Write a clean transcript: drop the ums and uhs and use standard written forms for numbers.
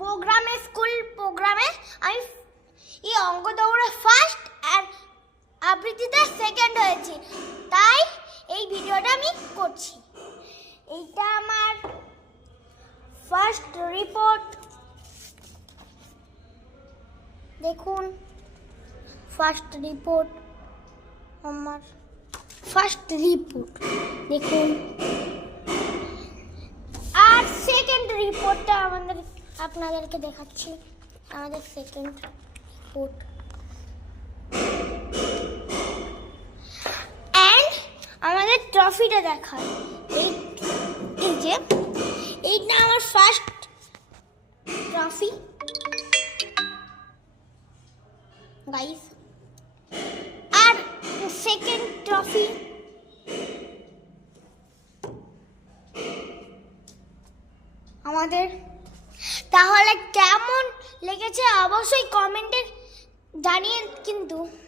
প্রোগ্রামে স্কুল প্রোগ্রামে আমি এই অঙ্ক দৌড়ে ফার্স্ট আর আবৃত্তিতে সেকেন্ড হয়েছি, তাই এই ভিডিওটা আমি করছি। এইটা আমার ফার্স্ট রিপোর্ট, দেখুন ফার্স্ট রিপোর্ট, আমার ফার্স্ট রিপোর্ট দেখুন। আর সেকেন্ড রিপোর্টটা আপনাদেরকে দেখাচ্ছি, আমাদের সেকেন্ড রিপোর্ট। অ্যান্ড আমাদের ট্রফিটা দেখায়, এই যে এইটা আমার ফার্স্ট ট্রফি গাইস, আর সেকেন্ড ট্রফি আমাদের। তাহলে কেমন লেগেছে অবশ্যই কমেন্টে জানিয়ে কিন্তু।